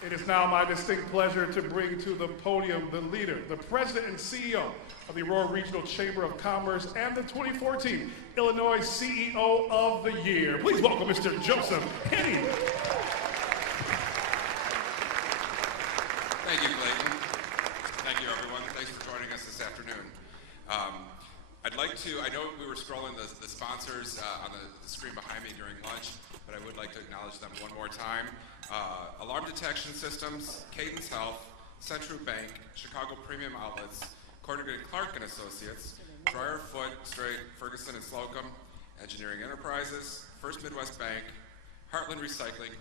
It is now my distinct pleasure to bring to the podium the leader, the president and CEO of the Aurora Regional Chamber of Commerce and the 2014 Illinois CEO of the Year. Please welcome Mr. Joseph Henny. Thank you, Clayton. Thank you, everyone. Thanks for joining us this afternoon. I'd like to, I know we were scrolling the sponsors on the screen behind me during lunch, but I would like to acknowledge them one more time. Alarm Detection Systems, Cadence Health, Central Bank, Chicago Premium Outlets, Corrigan Clark and Associates, Dryer Foot, Straight, Ferguson and Slocum, Engineering Enterprises, First Midwest Bank, Heartland Recycling,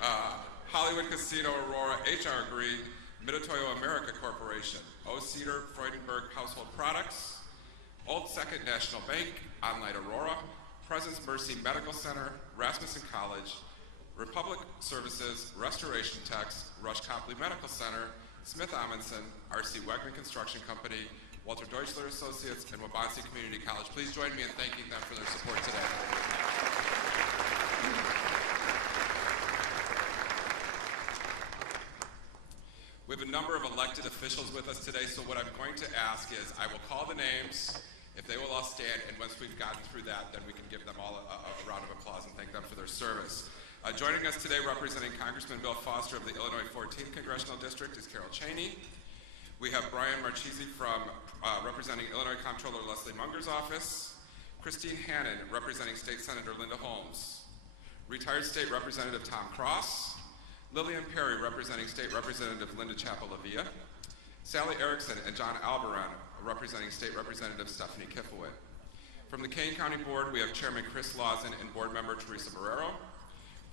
Hollywood Casino Aurora, HR Agree, Mid-Otoyo America Corporation, O. Cedar, Freudenberg Household Products, Old Second National Bank, Onlight Aurora, Presence Mercy Medical Center, Rasmussen College, Republic Services, Restoration Techs, Rush Copley Medical Center, Smith Amundsen, R.C. Wegman Construction Company, Walter Deutschler Associates, and Wabansie Community College. Please join me in thanking them for their support today. We have a number of elected officials with us today, so what I'm going to ask is I will call the names, if they will all stand, and once we've gotten through that, then we can give them all a round of applause and thank them for their service. Joining us today representing Congressman Bill Foster of the Illinois 14th Congressional District is Carol Cheney. We have Brian Marchese from representing Illinois Comptroller Leslie Munger's office. Christine Hannon representing State Senator Linda Holmes. Retired State Representative Tom Cross. Lillian Perry representing State Representative Linda Chappell-Lavia. Sally Erickson and John Albaran representing State Representative Stephanie Kifowit. From the Kane County Board, we have Chairman Chris Lawson and Board Member Teresa Barrero.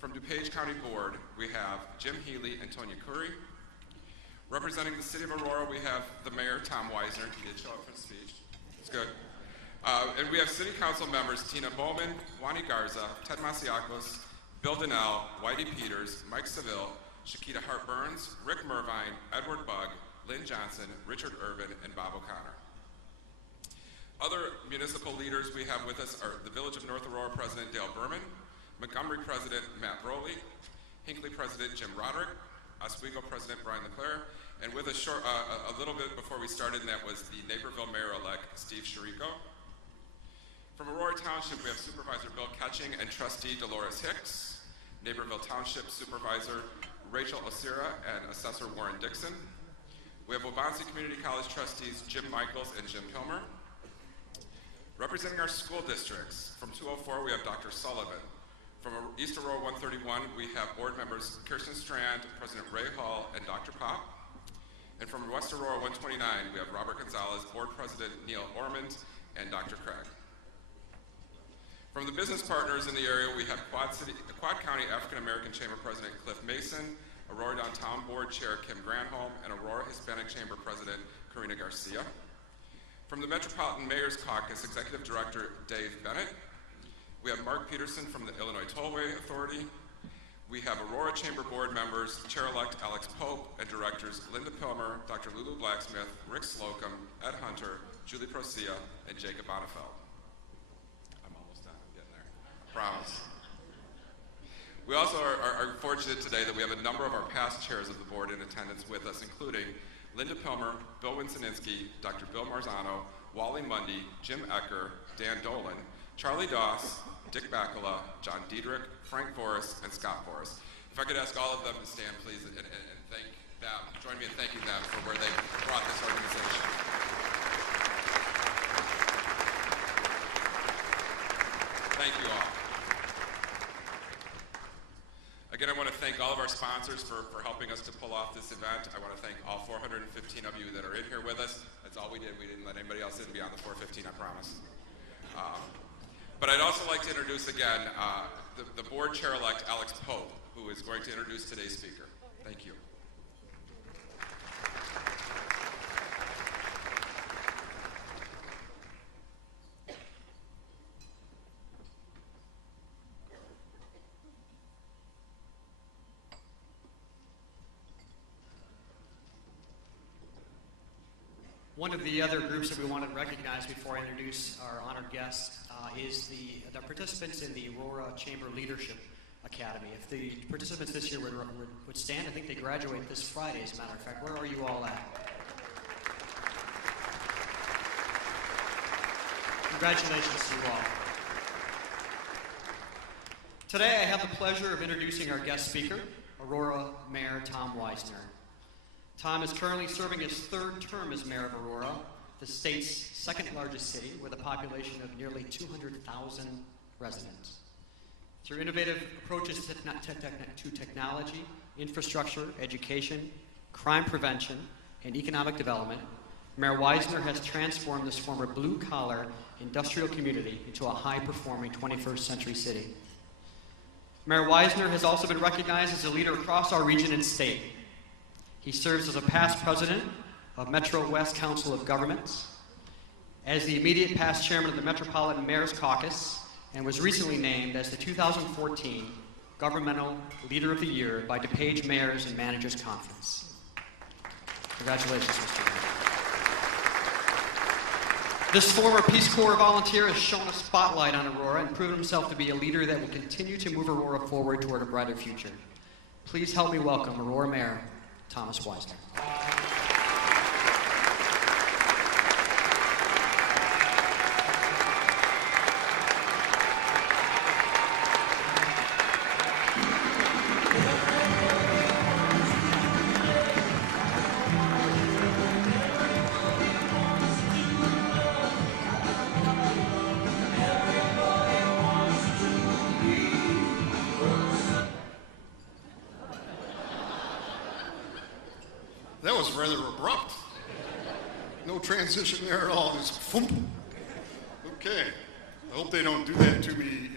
From DuPage County Board, we have Jim Healy and Tonya Curry. Representing the City of Aurora, we have the Mayor, Tom Weisner. He did show up for the speech. It's good. And we have City Council members Tina Bowman, Wani Garza, Ted Masiakos, Bill Donnell, Whitey Peters, Mike Seville, Shakita Hart-Burns, Rick Mervine, Edward Bugg, Lynn Johnson, Richard Irvin, and Bob O'Connor. Other municipal leaders we have with us are the Village of North Aurora President Dale Berman, Montgomery President Matt Broley, Hinckley President Jim Roderick, Oswego President Brian LeClaire, and with us a little bit before we started, and that was the Naperville Mayor-elect Steve Chirico. From Aurora Township, we have Supervisor Bill Ketching and Trustee Dolores Hicks, Naperville Township Supervisor Rachel Osira and Assessor Warren Dixon. We have Wabansie Community College Trustees Jim Michaels and Jim Pilmer. Representing our school districts, from 204 we have Dr. Sullivan. From East Aurora 131, we have board members Kirsten Strand, President Ray Hall, and Dr. Pop. And from West Aurora 129, we have Robert Gonzalez, Board President Neil Ormond, and Dr. Craig. From the business partners in the area, we have Quad County African American Chamber President Cliff Mason, Aurora Downtown Board Chair Kim Granholm, and Aurora Hispanic Chamber President Karina Garcia. From the Metropolitan Mayor's Caucus, Executive Director Dave Bennett. We have Mark Peterson from the Illinois Tollway Authority. We have Aurora Chamber Board members, Chair-elect Alex Pope, and Directors Linda Pilmer, Dr. Lulu Blacksmith, Rick Slocum, Ed Hunter, Julie Procia, and Jacob Bonnefeld. I'm almost done, I'm getting there. Promise. We also are fortunate today that we have a number of our past chairs of the board in attendance with us, including Linda Pilmer, Bill Winsoninsky, Dr. Bill Marzano, Wally Mundy, Jim Ecker, Dan Dolan, Charlie Doss, Dick Bacala, John Diedrich, Frank Forrest, and Scott Forrest. If I could ask all of them to stand, please, and thank them. Join me in thanking them for where they brought this organization. Thank you all. Again, I want to thank all of our sponsors for helping us to pull off this event. I want to thank all 415 of you that are in here with us. That's all we did. We didn't let anybody else in beyond the 415, I promise. But I'd also like to introduce again the board chair-elect Alex Pope, who is going to introduce today's speaker. Thank you. One of the other groups that we want to recognize before I introduce our honored guest is the participants in the Aurora Chamber Leadership Academy. If the participants this year would stand, I think they graduate this Friday, as a matter of fact. Where are you all at? Congratulations to you all. Today I have the pleasure of introducing our guest speaker, Aurora Mayor Tom Weisner. Tom is currently serving his third term as mayor of Aurora, the state's second largest city with a population of nearly 200,000 residents. Through innovative approaches to technology, infrastructure, education, crime prevention, and economic development, Mayor Weisner has transformed this former blue-collar industrial community into a high-performing 21st century city. Mayor Weisner has also been recognized as a leader across our region and state. He serves as a past president of Metro West Council of Governments, as the immediate past chairman of the Metropolitan Mayor's Caucus, and was recently named as the 2014 Governmental Leader of the Year by DuPage Mayors and Managers Conference. Congratulations, Mr. Mayor. This former Peace Corps volunteer has shown a spotlight on Aurora and proven himself to be a leader that will continue to move Aurora forward toward a brighter future. Please help me welcome Aurora Mayor Thomas Weisner. That was rather abrupt. No transition there at all, just thump. Okay, I hope they don't do that to me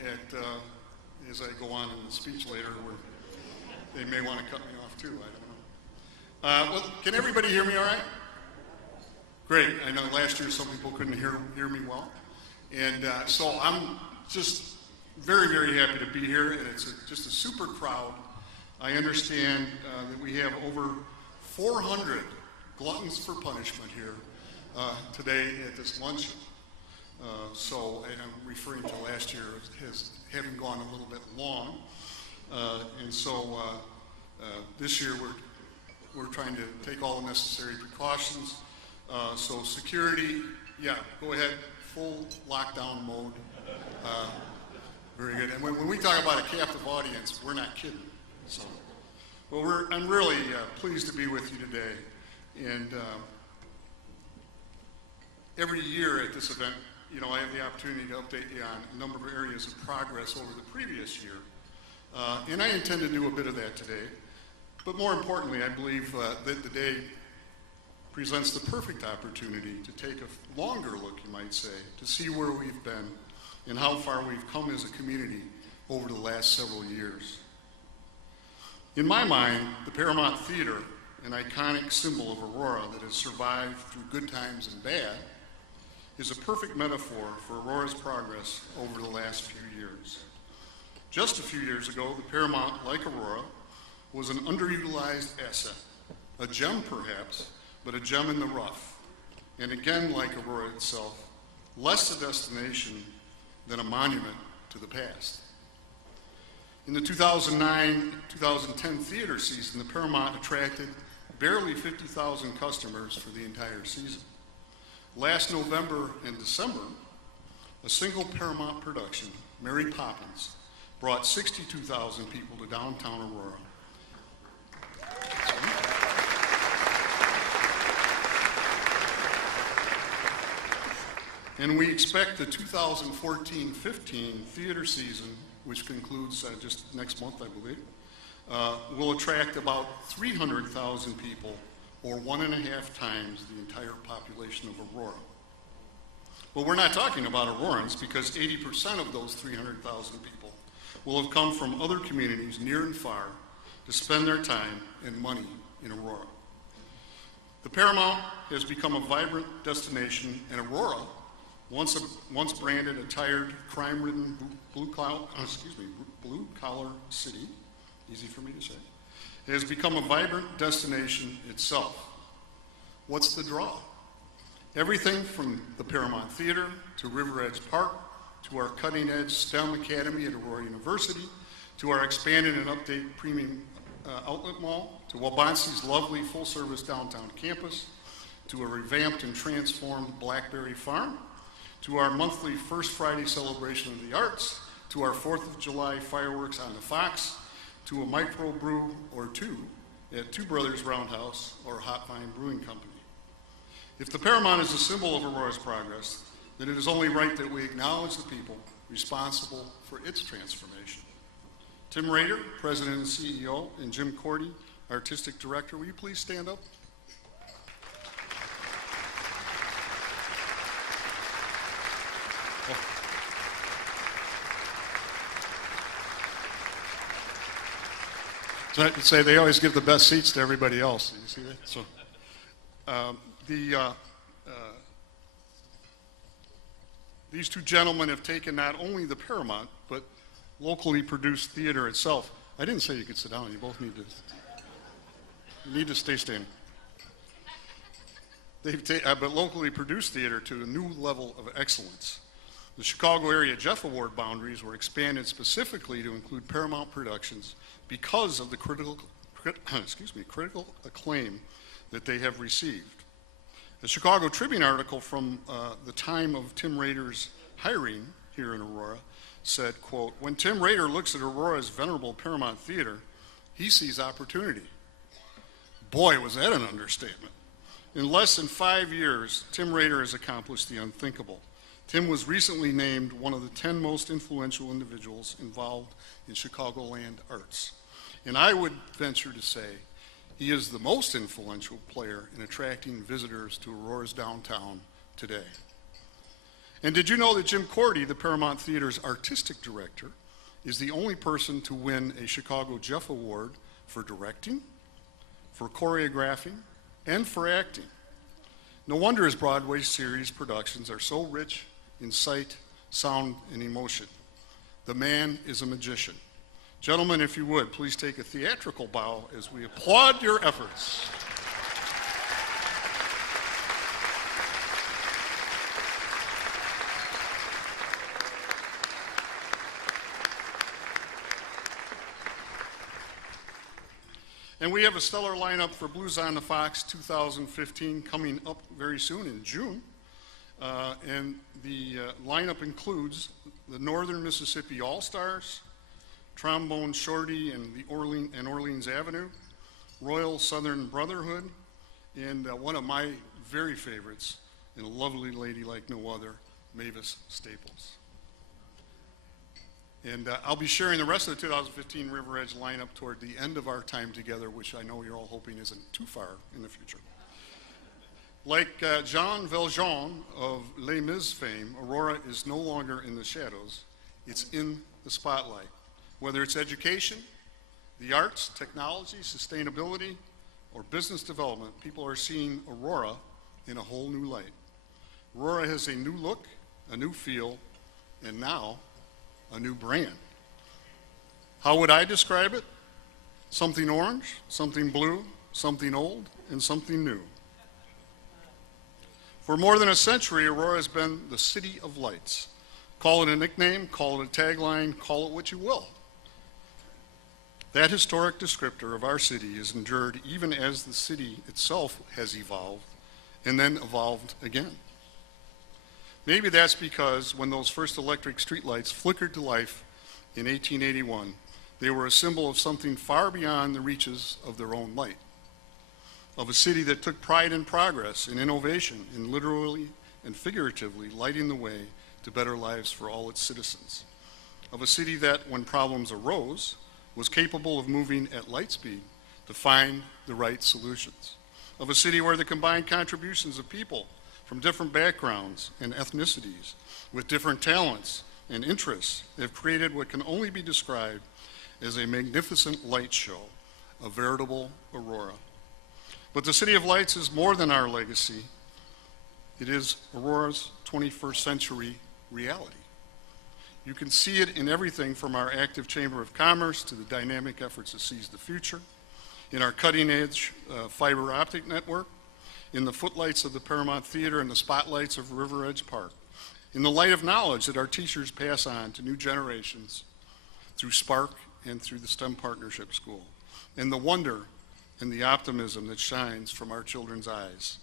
as I go on in the speech later, where they may want to cut me off too, I don't know. Well, can everybody hear me all right? Great, I know last year some people couldn't hear me well. And so I'm just very, very happy to be here, and it's just a super crowd. I understand that we have over 400 gluttons for punishment here today at this luncheon. And I'm referring to last year as having gone a little bit long. This year we're trying to take all the necessary precautions. So security, yeah, go ahead, full lockdown mode. Very good. And when we talk about a captive audience, we're not kidding. So. Well, I'm really pleased to be with you today, and every year at this event, I have the opportunity to update you on a number of areas of progress over the previous year, and I intend to do a bit of that today. But more importantly, I believe that the day presents the perfect opportunity to take a longer look, you might say, to see where we've been and how far we've come as a community over the last several years. In my mind, the Paramount Theater, an iconic symbol of Aurora that has survived through good times and bad, is a perfect metaphor for Aurora's progress over the last few years. Just a few years ago, the Paramount, like Aurora, was an underutilized asset, a gem perhaps, but a gem in the rough. And again, like Aurora itself, less a destination than a monument to the past. In the 2009-2010 theater season, the Paramount attracted barely 50,000 customers for the entire season. Last November and December, a single Paramount production, Mary Poppins, brought 62,000 people to downtown Aurora. And we expect the 2014-15 theater season, which concludes just next month, I believe, will attract about 300,000 people, or 1.5 times the entire population of Aurora. But we're not talking about Aurorans, because 80% of those 300,000 people will have come from other communities near and far to spend their time and money in Aurora. The Paramount has become a vibrant destination, and Aurora, once branded a tired, crime-ridden blue-collar city, easy for me to say, it has become a vibrant destination itself. What's the draw? Everything from the Paramount Theater to River Edge Park to our cutting-edge STEM Academy at Aurora University to our expanded and updated premium outlet mall, to Wabansi's lovely full-service downtown campus, to a revamped and transformed Blackberry Farm, to our monthly First Friday celebration of the arts, to our 4th of July fireworks on the Fox, to a microbrew or two at Two Brothers Roundhouse or Hot Vine Brewing Company. If the Paramount is a symbol of Aurora's progress, then it is only right that we acknowledge the people responsible for its transformation. Tim Rader, President and CEO, and Jim Cordy, Artistic Director, will you please stand up? So I could say they always give the best seats to everybody else. You see that? So, these two gentlemen have taken not only the Paramount, but locally produced theater itself. I didn't say you could sit down. You both need to stay standing. But locally produced theater to a new level of excellence. The Chicago area Jeff Award boundaries were expanded specifically to include Paramount Productions because of the critical acclaim that they have received. The Chicago Tribune article from the time of Tim Rader's hiring here in Aurora said, quote, "When Tim Rader looks at Aurora's venerable Paramount Theater, he sees opportunity." Boy, was that an understatement. In less than 5 years, Tim Rader has accomplished the unthinkable. Tim was recently named one of the 10 most influential individuals involved in Chicagoland arts. And I would venture to say he is the most influential player in attracting visitors to Aurora's downtown today. And did you know that Jim Cordy, the Paramount Theater's artistic director, is the only person to win a Chicago Jeff Award for directing, for choreographing, and for acting? No wonder his Broadway series productions are so rich in sight, sound, and emotion. The man is a magician. Gentlemen, if you would, please take a theatrical bow as we applaud your efforts. And we have a stellar lineup for Blues on the Fox 2015 coming up very soon in June. And the lineup includes the Northern Mississippi All-Stars, Trombone Shorty and Orleans Avenue, Royal Southern Brotherhood, and one of my very favorites, and a lovely lady like no other, Mavis Staples. And I'll be sharing the rest of the 2015 River Edge lineup toward the end of our time together, which I know you're all hoping isn't too far in the future. Like Jean Valjean of Les Mis fame, Aurora is no longer in the shadows, it's in the spotlight. Whether it's education, the arts, technology, sustainability, or business development, people are seeing Aurora in a whole new light. Aurora has a new look, a new feel, and now a new brand. How would I describe it? Something orange, something blue, something old, and something new. For more than a century, Aurora has been the City of Lights. Call it a nickname, call it a tagline, call it what you will. That historic descriptor of our city has endured even as the city itself has evolved and then evolved again. Maybe that's because when those first electric streetlights flickered to life in 1881, they were a symbol of something far beyond the reaches of their own light, of a city that took pride in progress and innovation in literally and figuratively lighting the way to better lives for all its citizens, of a city that, when problems arose, was capable of moving at light speed to find the right solutions, of a city where the combined contributions of people from different backgrounds and ethnicities with different talents and interests have created what can only be described as a magnificent light show, a veritable aurora. But the City of Lights is more than our legacy. It is Aurora's 21st century reality. You can see it in everything from our active Chamber of Commerce to the dynamic efforts to seize the future, in our cutting-edge fiber optic network, in the footlights of the Paramount Theater and the spotlights of River Edge Park, in the light of knowledge that our teachers pass on to new generations through Spark and through the STEM Partnership School, and the wonder and the optimism that shines from our children's eyes.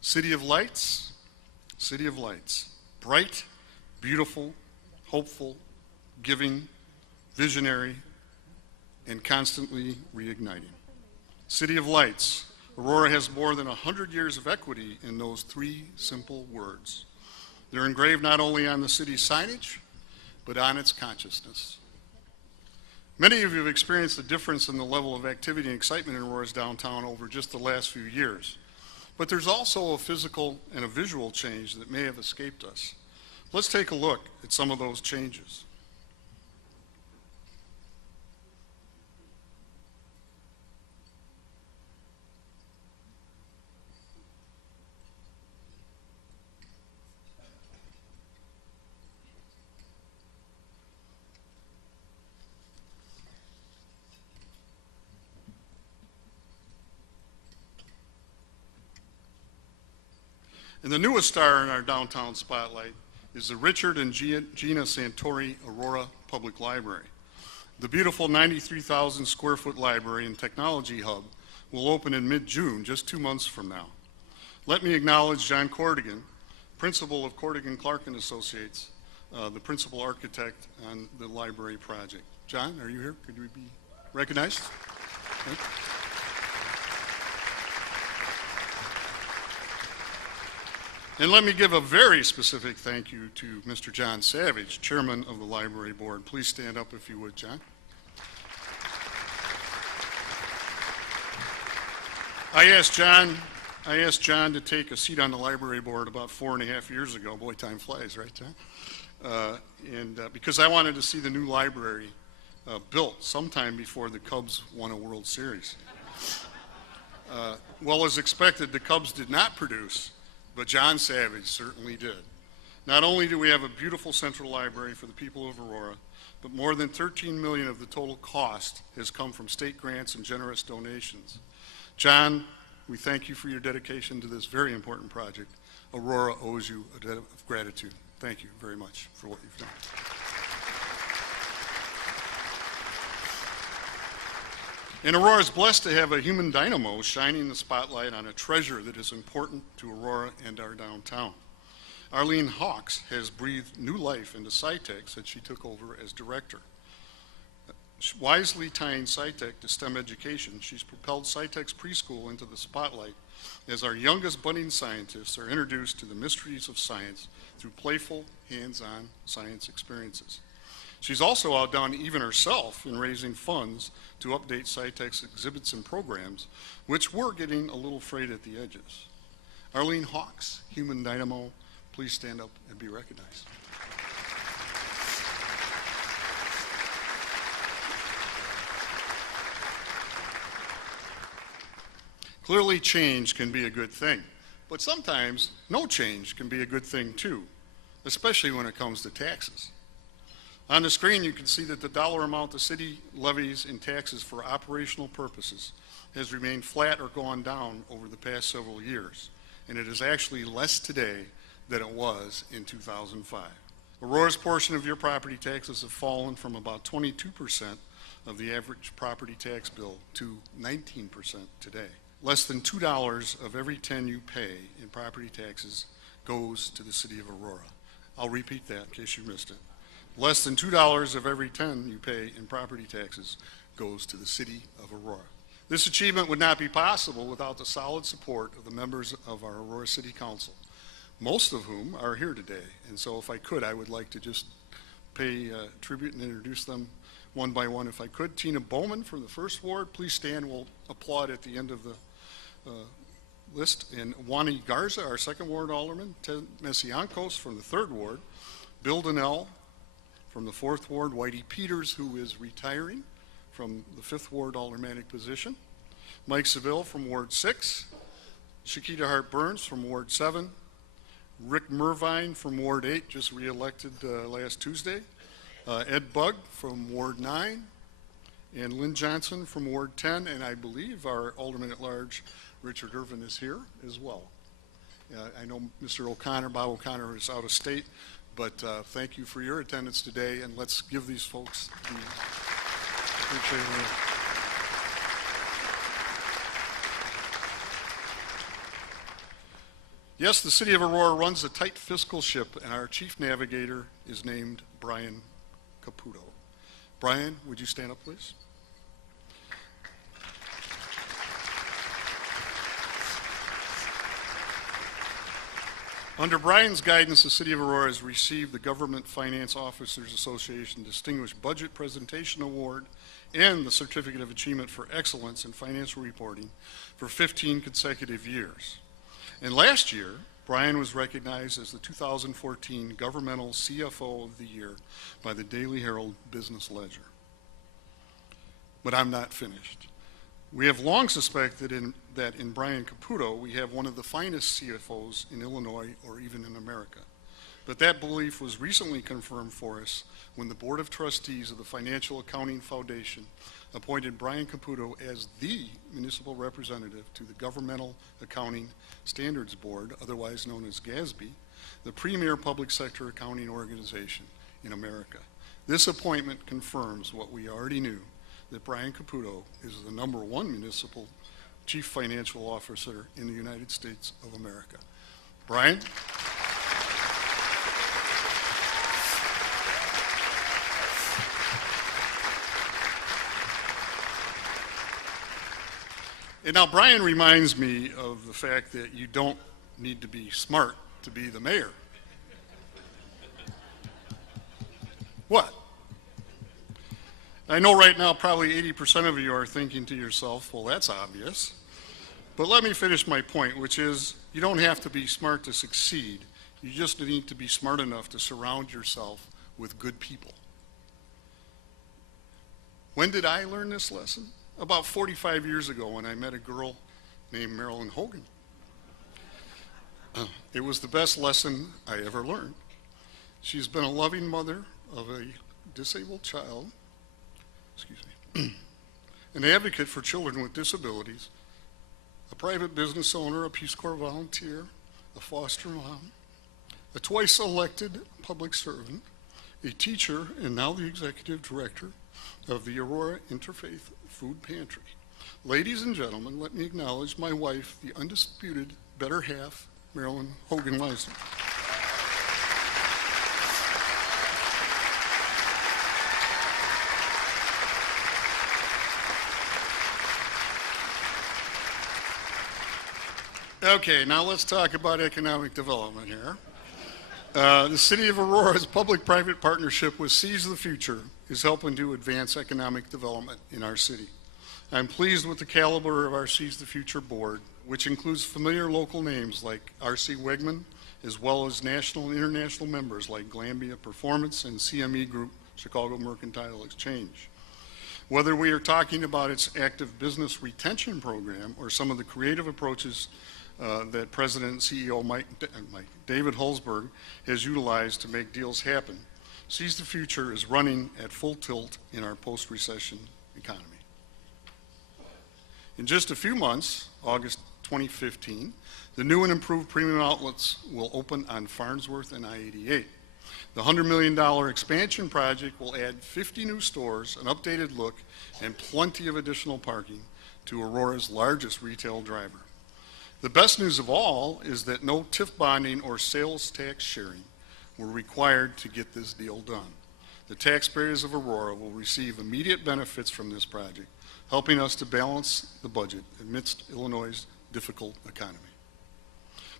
City of Lights, bright, beautiful, hopeful, giving, visionary, and constantly reigniting. City of Lights, Aurora has more than 100 years of equity in those three simple words. They're engraved not only on the city's signage, but on its consciousness. Many of you have experienced the difference in the level of activity and excitement in Aurora's downtown over just the last few years. But there's also a physical and a visual change that may have escaped us. Let's take a look at some of those changes. And the newest star in our downtown spotlight is the Richard and Gina Santori Aurora Public Library. The beautiful 93,000 square foot library and technology hub will open in mid-June, just 2 months from now. Let me acknowledge John Cordigan, principal of Cordigan Clark and Associates, the principal architect on the library project. John, are you here? Could we be recognized? Okay. And let me give a very specific thank you to Mr. John Savage, chairman of the library board. Please stand up if you would, John. I asked John to take a seat on the library board about 4.5 years ago. Boy, time flies, right, John? Because I wanted to see the new library built sometime before the Cubs won a World Series. Well, as expected, the Cubs did not produce, but John Savage certainly did. Not only do we have a beautiful central library for the people of Aurora, but more than $13 million of the total cost has come from state grants and generous donations. John, we thank you for your dedication to this very important project. Aurora owes you a debt of gratitude. Thank you very much for what you've done. And Aurora is blessed to have a human dynamo shining the spotlight on a treasure that is important to Aurora and our downtown. Arlene Hawks has breathed new life into SciTech since she took over as director. Wisely tying SciTech to STEM education, she's propelled SciTech's preschool into the spotlight as our youngest budding scientists are introduced to the mysteries of science through playful, hands-on science experiences. She's also outdone even herself in raising funds to update SciTech's exhibits and programs, which were getting a little frayed at the edges. Arlene Hawks, human dynamo, please stand up and be recognized. Clearly, change can be a good thing, but sometimes no change can be a good thing too, especially when it comes to taxes. On the screen, you can see that the dollar amount the city levies in taxes for operational purposes has remained flat or gone down over the past several years, and it is actually less today than it was in 2005. Aurora's portion of your property taxes have fallen from about 22% of the average property tax bill to 19% today. Less than $2 of every 10 you pay in property taxes goes to the city of Aurora. I'll repeat that in case you missed it. Less than $2 of every 10 you pay in property taxes goes to the city of Aurora. This achievement would not be possible without the solid support of the members of our Aurora City Council, most of whom are here today. And so if I could, I would like to just pay tribute and introduce them one by one if I could. Tina Bowman from the 1st Ward, please stand. We'll applaud at the end of the list. And Wani Garza, our 2nd Ward Alderman. Ted Messiancos from the 3rd Ward. Bill Donnell from the 4th Ward. Whitey Peters, who is retiring from the 5th Ward Aldermanic position. Mike Seville from Ward 6. Shakita Hart-Burns from Ward 7. Rick Mervine from Ward 8, just re-elected last Tuesday. Ed Bugg from Ward 9. And Lynn Johnson from Ward 10. And I believe our Alderman at Large, Richard Irvin, is here as well. I know Mr. O'Connor, Bob O'Connor, is out of state, but thank you for your attendance today, and let's give these folks the Appreciate it. Yes, the City of Aurora runs a tight fiscal ship, and our chief navigator is named Brian Caputo. Brian, would you stand up, please? Under Brian's guidance, the City of Aurora has received the Government Finance Officers Association Distinguished Budget Presentation Award and the Certificate of Achievement for Excellence in Financial Reporting for 15 consecutive years. And last year, Brian was recognized as the 2014 Governmental CFO of the Year by the Daily Herald Business Ledger. But I'm not finished. We have long suspected that in Brian Caputo, we have one of the finest CFOs in Illinois or even in America. But that belief was recently confirmed for us when the Board of Trustees of the Financial Accounting Foundation appointed Brian Caputo as the municipal representative to the Governmental Accounting Standards Board, otherwise known as GASB, the premier public sector accounting organization in America. This appointment confirms what we already knew, that Brian Caputo is the #1 municipal chief financial officer in the United States of America. Brian? And now Brian reminds me of the fact that you don't need to be smart to be the mayor. What? I know right now probably 80% of you are thinking to yourself, well, that's obvious. But let me finish my point, which is you don't have to be smart to succeed. You just need to be smart enough to surround yourself with good people. When did I learn this lesson? About 45 years ago when I met a girl named Marilyn Hogan. It was the best lesson I ever learned. She's been a loving mother of a disabled child, an advocate for children with disabilities, a private business owner, a Peace Corps volunteer, a foster mom, a twice elected public servant, a teacher, and now the executive director of the Aurora Interfaith Food Pantry. Ladies and gentlemen, let me acknowledge my wife, the undisputed better half, Marilyn Hogan Weisner. Okay, now let's talk about economic development here. The City of Aurora's public-private partnership with Seize the Future is helping to advance economic development in our city. I'm pleased with the caliber of our Seize the Future board, which includes familiar local names like R.C. Wegman, as well as national and international members like Glambia Performance and CME Group, Chicago Mercantile Exchange. Whether we are talking about its active business retention program or some of the creative approaches that President and CEO David Hulsberg has utilized to make deals happen, Seize the Future is running at full tilt in our post-recession economy. In just a few months, August 2015, the new and improved premium outlets will open on Farnsworth and I-88. The $100 million expansion project will add 50 new stores, an updated look, and plenty of additional parking to Aurora's largest retail driver. The best news of all is that no TIF bonding or sales tax sharing were required to get this deal done. The taxpayers of Aurora will receive immediate benefits from this project, helping us to balance the budget amidst Illinois' difficult economy.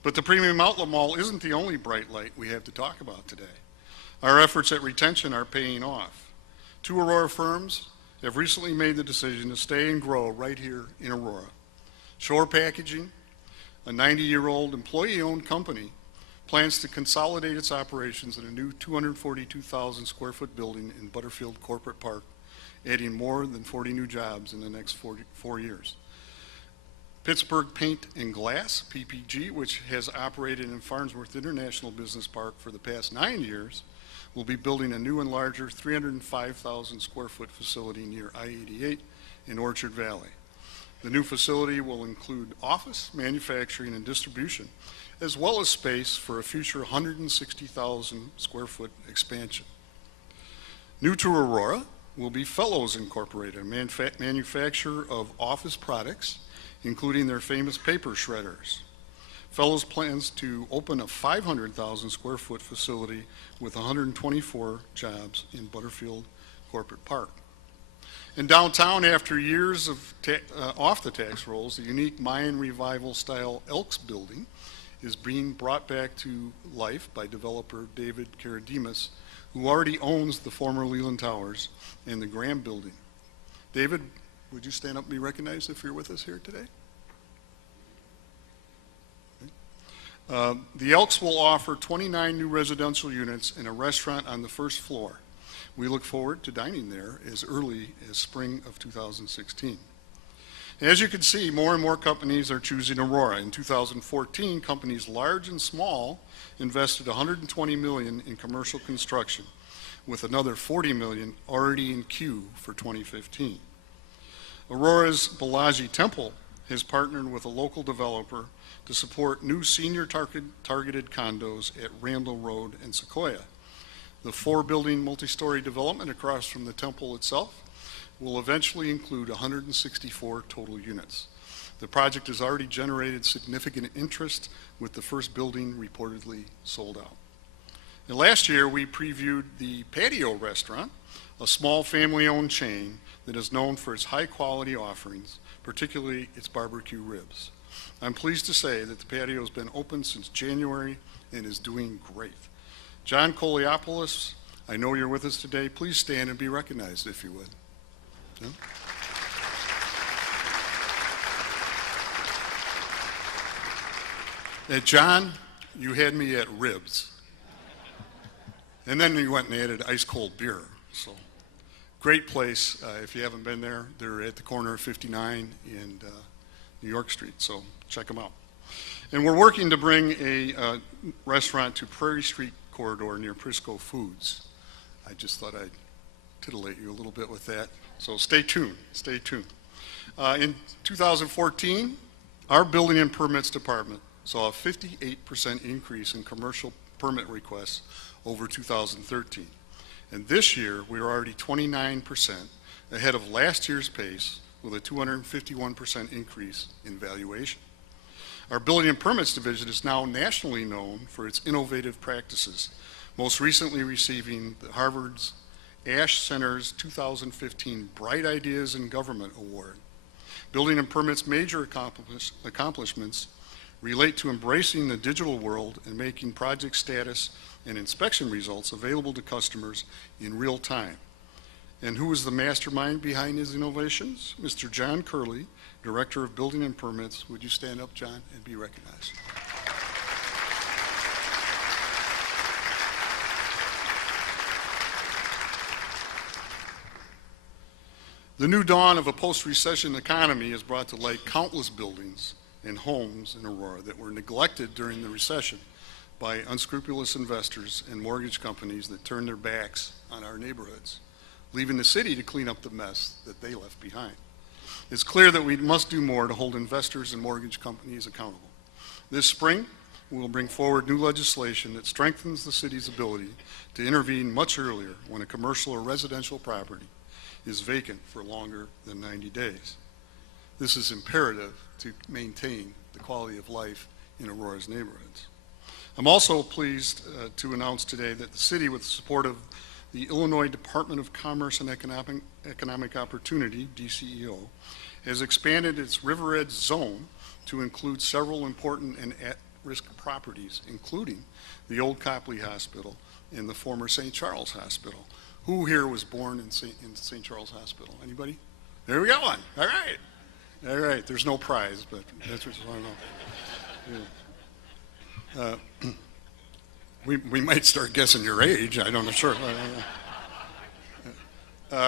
But the Premium Outlet Mall isn't the only bright light we have to talk about today. Our efforts at retention are paying off. 2 Aurora firms have recently made the decision to stay and grow right here in Aurora. Shore Packaging, a 90-year-old employee-owned company, plans to consolidate its operations in a new 242,000 square foot building in Butterfield Corporate Park, adding more than 40 new jobs in the next 4 years. Pittsburgh Paint and Glass, PPG, which has operated in Farnsworth International Business Park for the past 9 years, will be building a new and larger 305,000 square foot facility near I-88 in Orchard Valley. The new facility will include office, manufacturing, and distribution, as well as space for a future 160,000 square foot expansion. New to Aurora, will be Fellows Incorporated, a manufacturer of office products, including their famous paper shredders. Fellows plans to open a 500,000 square foot facility with 124 jobs in Butterfield Corporate Park. In downtown, after years of off the tax rolls, the unique Mayan revival style Elks building is being brought back to life by developer David Karadimas, who already owns the former Leland Towers and the Graham building. David, would you stand up and be recognized if you're with us here today? The Elks will offer 29 new residential units and a restaurant on the first floor. We look forward to dining there as early as spring of 2016. As you can see, more and more companies are choosing Aurora. In 2014, companies large and small invested $120 million in commercial construction, with another $40 million already in queue for 2015. Aurora's Balaji Temple has partnered with a local developer to support new senior targeted condos at Randall Road and Sequoia. The 4-building multi-story development across from the temple itself will eventually include 164 total units. The project has already generated significant interest, with the first building reportedly sold out. And last year, we previewed the Patio Restaurant, a small family-owned chain that is known for its high-quality offerings, particularly its barbecue ribs. I'm pleased to say that the patio has been open since January and is doing great. John Koliopoulos, I know you're with us today. Please stand and be recognized, if you would. John, you had me at ribs. And then you went and added ice cold beer. So great place. If you haven't been there, they're at the corner of 59 and New York Street. So check them out. And we're working to bring a restaurant to Prairie Street corridor near Prisco Foods. I just thought I'd titillate you a little bit with that. So stay tuned, stay tuned. In 2014, our building and permits department saw a 58% increase in commercial permit requests over 2013. And this year, we are already 29% ahead of last year's pace, with a 251% increase in valuation. Our building and permits division is now nationally known for its innovative practices, most recently receiving the Harvard's Ash Center's 2015 Bright Ideas in Government Award. Building and permits' major accomplishments relate to embracing the digital world and making project status and inspection results available to customers in real time. And who is the mastermind behind his innovations? Mr. John Curley, Director of Building and Permits. Would you stand up, John, and be recognized? The new dawn of a post-recession economy has brought to light countless buildings and homes in Aurora that were neglected during the recession by unscrupulous investors and mortgage companies that turned their backs on our neighborhoods, leaving the city to clean up the mess that they left behind. It's clear that we must do more to hold investors and mortgage companies accountable. This spring, we will bring forward new legislation that strengthens the city's ability to intervene much earlier when a commercial or residential property is vacant for longer than 90 days. This is imperative to maintain the quality of life in Aurora's neighborhoods. I'm also pleased to announce today that the city, with the support of the Illinois Department of Commerce and Economic Opportunity, DCEO, has expanded its River Edge zone to include several important and at-risk properties, including the old Copley Hospital and the former St. Charles Hospital. Who here was born in St. Charles Hospital? Anybody? There we go. One. All right. All right. There's no prize, but that's what I want to know. Yeah. We might start guessing your age. I don't know. Sure.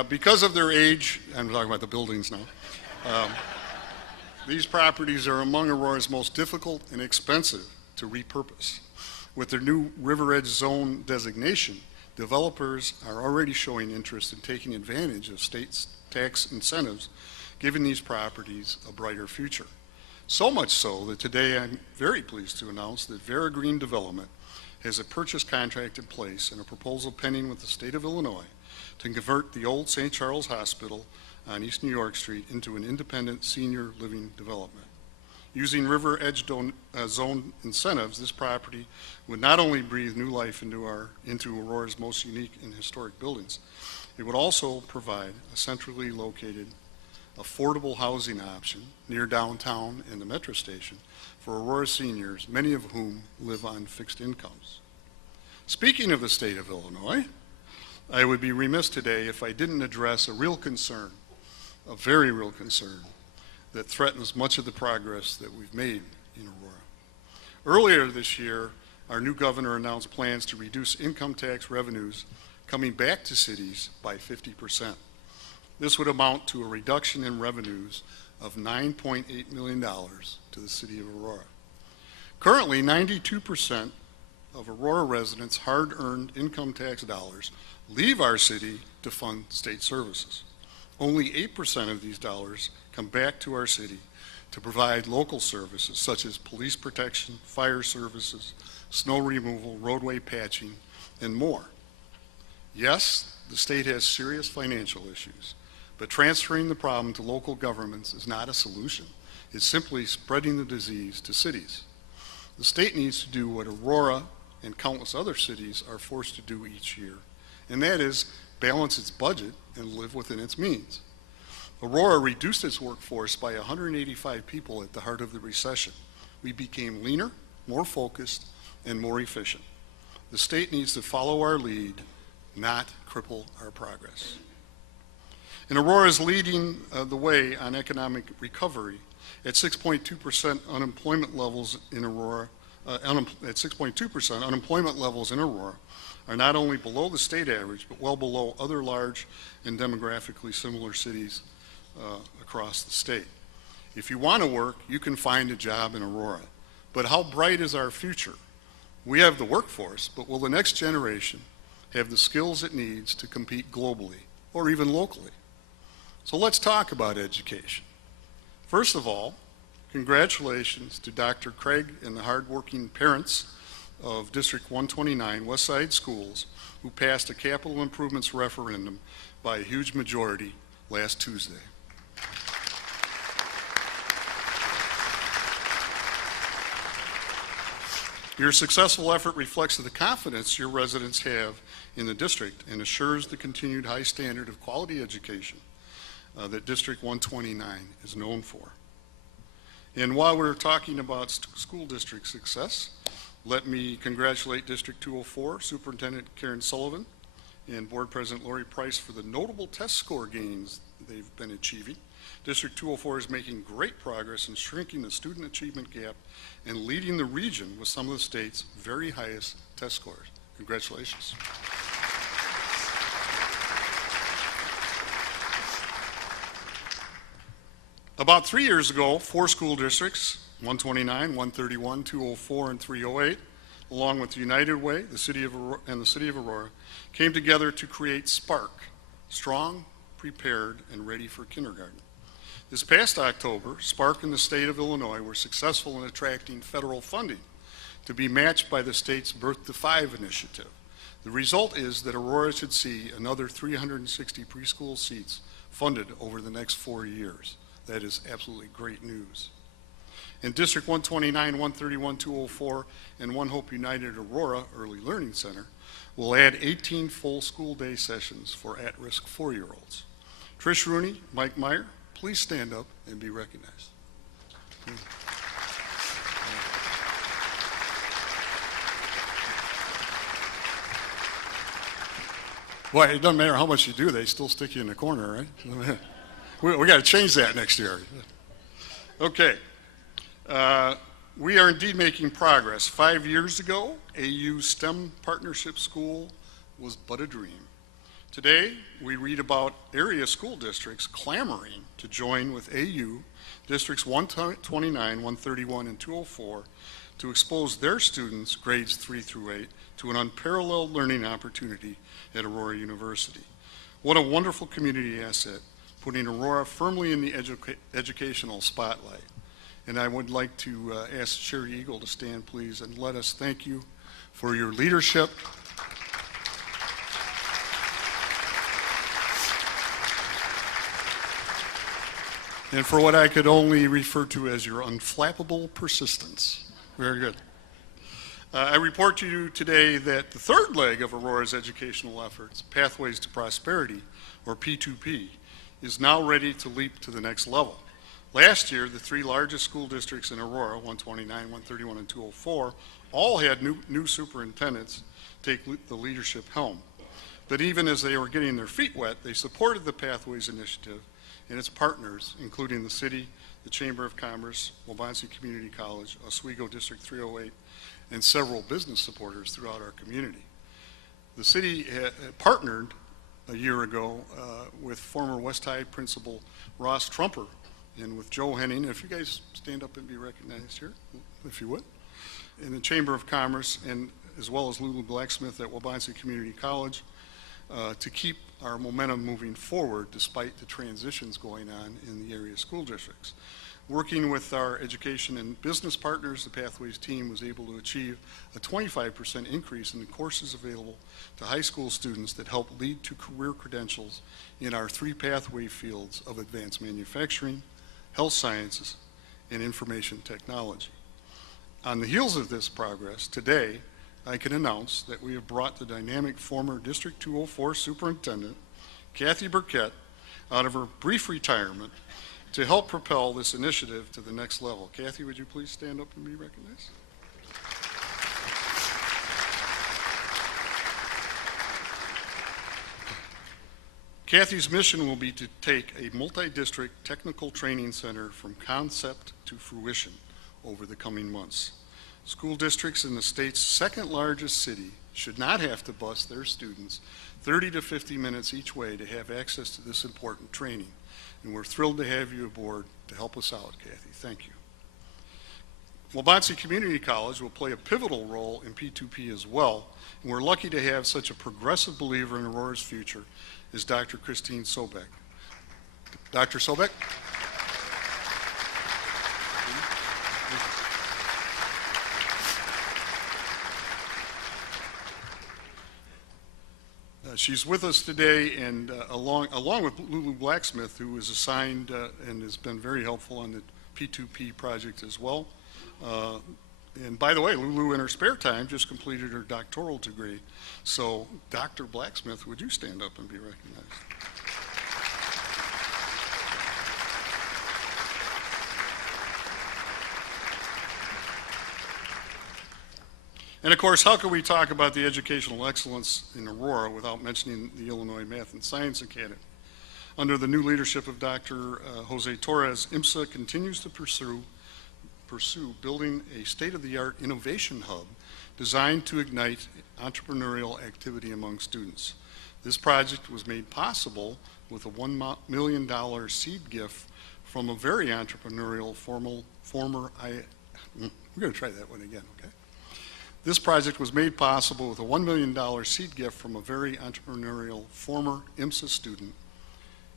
Because of their age, I'm talking about the buildings now, these properties are among Aurora's most difficult and expensive to repurpose. With their new River Edge Zone designation, developers are already showing interest in taking advantage of state tax incentives, giving these properties a brighter future. So much so that today I'm very pleased to announce that Vera Green Development has a purchase contract in place and a proposal pending with the state of Illinois to convert the old St. Charles Hospital on East New York Street into an independent senior living development. Using river edge zone incentives, this property would not only breathe new life into Aurora's most unique and historic buildings, it would also provide a centrally located, affordable housing option near downtown and the metro station for Aurora seniors, many of whom live on fixed incomes. Speaking of the state of Illinois, I would be remiss today if I didn't address a real concern, a very real concern, that threatens much of the progress that we've made in Aurora. Earlier this year, our new governor announced plans to reduce income tax revenues coming back to cities by 50%. This would amount to a reduction in revenues of $9.8 million to the city of Aurora. Currently, 92% of Aurora residents' hard-earned income tax dollars leave our city to fund state services. Only 8% of these dollars come back to our city to provide local services such as police protection, fire services, snow removal, roadway patching, and more. Yes, the state has serious financial issues, but transferring the problem to local governments is not a solution. It's simply spreading the disease to cities. The state needs to do what Aurora and countless other cities are forced to do each year, and that is balance its budget and live within its means. Aurora reduced its workforce by 185 people at the heart of the recession. We became leaner, more focused, and more efficient. The state needs to follow our lead, not cripple our progress. And Aurora is leading the way on economic recovery. At 6.2% unemployment levels in Aurora, unemployment levels in Aurora are not only below the state average, but well below other large and demographically similar cities across the state. If you want to work, you can find a job in Aurora. But how bright is our future? We have the workforce, but will the next generation have the skills it needs to compete globally or even locally? So let's talk about education. First of all, congratulations to Dr. Craig and the hardworking parents of District 129 Westside Schools who passed a capital improvements referendum by a huge majority last Tuesday. Your successful effort reflects the confidence your residents have in the district and assures the continued high standard of quality education that District 129 is known for. And while we're talking about school district success, let me congratulate District 204 Superintendent Karen Sullivan and Board President Lori Price for the notable test score gains they've been achieving. District 204 is making great progress in shrinking the student achievement gap and leading the region with some of the state's very highest test scores. Congratulations. About 3 years ago, 4 school districts, 129, 131, 204, and 308, along with the United Way, the City of Aurora, came together to create Spark, Strong, Prepared, and Ready for Kindergarten. This past October, Spark and the state of Illinois were successful in attracting federal funding to be matched by the state's Birth to 5 initiative. The result is that Aurora should see another 360 preschool seats funded over the next 4 years. That is absolutely great news. In District 129, 131, 204, and One Hope United Aurora Early Learning Center will add 18 full school day sessions for at-risk 4-year-olds. Trish Rooney, Mike Meyer, please stand up and be recognized. Well, it doesn't matter how much you do, they still stick you in the corner, right? We got to change that next year. Okay. We are indeed making progress. 5 years ago, AU STEM Partnership School was but a dream. Today, we read about area school districts clamoring to join with AU Districts 129, 131, and 204 to expose their students, grades 3 through 8, to an unparalleled learning opportunity at Aurora University. What a wonderful community asset, putting Aurora firmly in the educational spotlight. And I would like to ask Sherry Eagle to stand, please, and let us thank you for your leadership. and for what I could only refer to as your unflappable persistence. Very good. I report to you today that the third leg of Aurora's educational efforts, Pathways to Prosperity, or P2P, is now ready to leap to the next level. Last year, the three largest school districts in Aurora, 129, 131, and 204, all had new superintendents take the leadership helm. But even as they were getting their feet wet, they supported the Pathways Initiative and its partners, including the city, the Chamber of Commerce, Waubonsee Community College, Oswego District 308, and several business supporters throughout our community. The city partnered a year ago with former West High principal Ross Trumper and with Joe Henning. If you guys stand up and be recognized here, if you would. In the Chamber of Commerce, and as well as Lulu Blacksmith at Waubonsee Community College, to keep our momentum moving forward despite the transitions going on in the area school districts. Working with our education and business partners, the Pathways team was able to achieve a 25% increase in the courses available to high school students that help lead to career credentials in our three pathway fields of advanced manufacturing, health sciences, and information technology. On the heels of this progress, today I can announce that we have brought the dynamic former District 204 Superintendent, Kathy Burkett, out of her brief retirement to help propel this initiative to the next level. Kathy, would you please stand up and be recognized? Kathy's mission will be to take a multi-district technical training center from concept to fruition over the coming months. School districts in the state's second largest city should not have to bus their students 30 to 50 minutes each way to have access to this important training. And we're thrilled to have you aboard to help us out, Kathy. Thank you. Waubonsee Community College will play a pivotal role in P2P as well, and we're lucky to have such a progressive believer in Aurora's future as Dr. Christine Sobek. Dr. Sobek? She's with us today, and along with Lulu Blacksmith, who is assigned and has been very helpful on the P2P project as well. And by the way, Lulu, in her spare time, just completed her doctoral degree. So, Dr. Blacksmith, would you stand up and be recognized? And of course, how can we talk about the educational excellence in Aurora without mentioning the Illinois Math and Science Academy? Under the new leadership of Dr. Jose Torres, IMSA continues to pursue building a state-of-the-art innovation hub designed to ignite entrepreneurial activity among students. This project was made possible with a $1 million seed gift from a very entrepreneurial we're going to try that one again, okay? This project was made possible with a $1 million seed gift from a very entrepreneurial former IMSA student,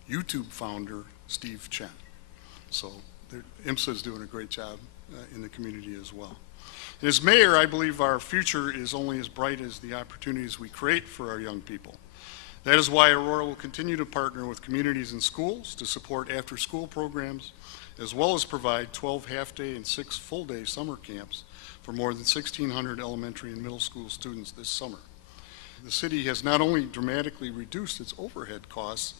YouTube founder, Steve Chen. So IMSA is doing a great job in the community as well. And as mayor, I believe our future is only as bright as the opportunities we create for our young people. That is why Aurora will continue to partner with communities and schools to support after-school programs, as well as provide 12 half-day and 6 full-day summer camps for more than 1,600 elementary and middle school students this summer. The city has not only dramatically reduced its overhead costs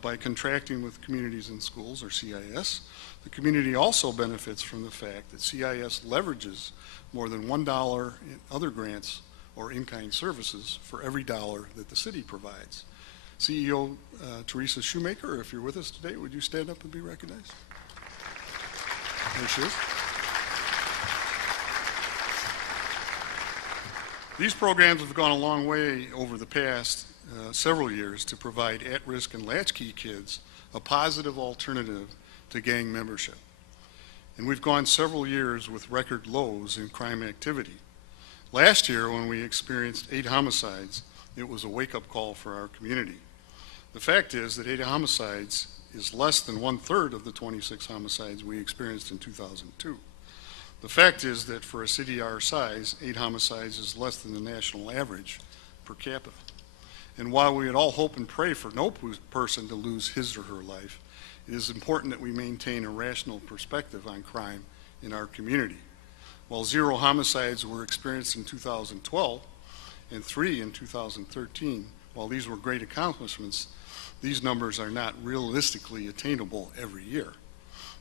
by contracting with communities and schools, or CIS, the community also benefits from the fact that CIS leverages more than $1 in other grants or in-kind services for every dollar that the city provides. CEO Teresa Shoemaker, if you're with us today, would you stand up and be recognized? There she is. These programs have gone a long way over the past several years to provide at-risk and latchkey kids a positive alternative to gang membership. And we've gone several years with record lows in crime activity. Last year, when we experienced 8 homicides, it was a wake-up call for our community. The fact is that 8 homicides is less than 1/3 of the 26 homicides we experienced in 2002. The fact is that for a city our size, 8 homicides is less than the national average per capita. And while we would all hope and pray for no person to lose his or her life, it is important that we maintain a rational perspective on crime in our community. While 0 homicides were experienced in 2012 and 3 in 2013, while these were great accomplishments, these numbers are not realistically attainable every year.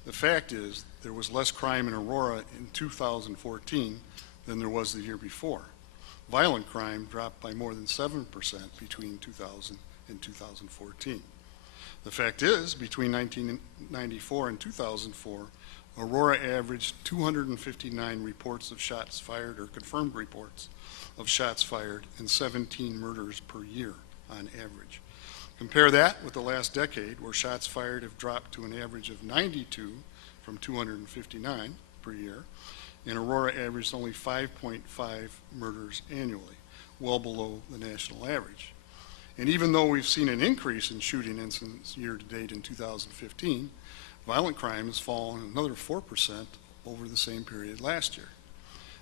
The fact is, there was less crime in Aurora in 2014 than there was the year before. Violent crime dropped by more than 7% between 2000 and 2014. The fact is, between 1994 and 2004, Aurora averaged 259 reports of shots fired or confirmed reports of shots fired and 17 murders per year on average. Compare that with the last decade, where shots fired have dropped to an average of 92 from 259 per year, and Aurora averaged only 5.5 murders annually, well below the national average. And even though we've seen an increase in shooting incidents year to date in 2015, violent crime has fallen another 4% over the same period last year.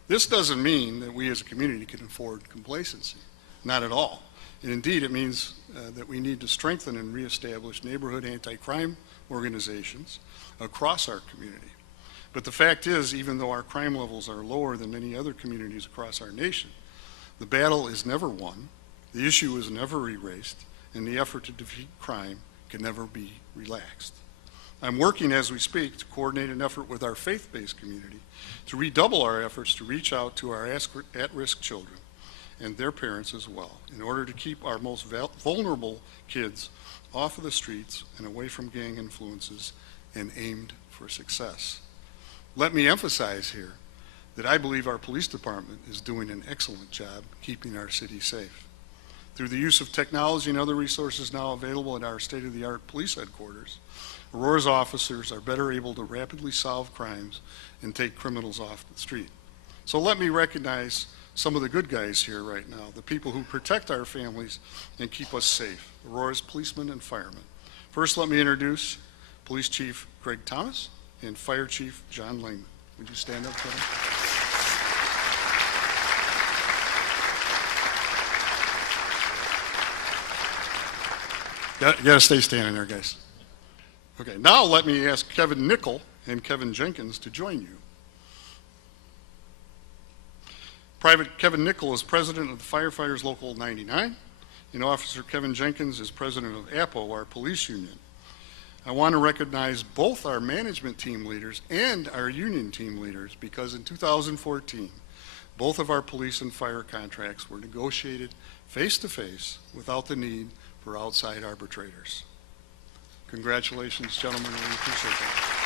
This doesn't mean that we as a community can afford complacency, not at all. And indeed, it means that we need to strengthen and reestablish neighborhood anti-crime organizations across our community. But the fact is, even though our crime levels are lower than many other communities across our nation, the battle is never won, the issue is never erased, and the effort to defeat crime can never be relaxed. I'm working as we speak to coordinate an effort with our faith-based community to redouble our efforts to reach out to our at-risk children and their parents as well, in order to keep our most vulnerable kids off of the streets and away from gang influences and aimed for success. Let me emphasize here that I believe our police department is doing an excellent job keeping our city safe. Through the use of technology and other resources now available at our state-of-the-art police headquarters, Aurora's officers are better able to rapidly solve crimes and take criminals off the street. So let me recognize some of the good guys here right now, the people who protect our families and keep us safe, Aurora's policemen and firemen. First, let me introduce Police Chief Greg Thomas and Fire Chief John Langman. Would you stand up, Kevin? You gotta stay standing there, guys. Okay, now let me ask Kevin Nickel and Kevin Jenkins to join you. Private Kevin Nickel is president of the Firefighters Local 99, and Officer Kevin Jenkins is president of APO, our police union. I want to recognize both our management team leaders and our union team leaders because in 2014, both of our police and fire contracts were negotiated face-to-face without the need for outside arbitrators. Congratulations, gentlemen, we appreciate that.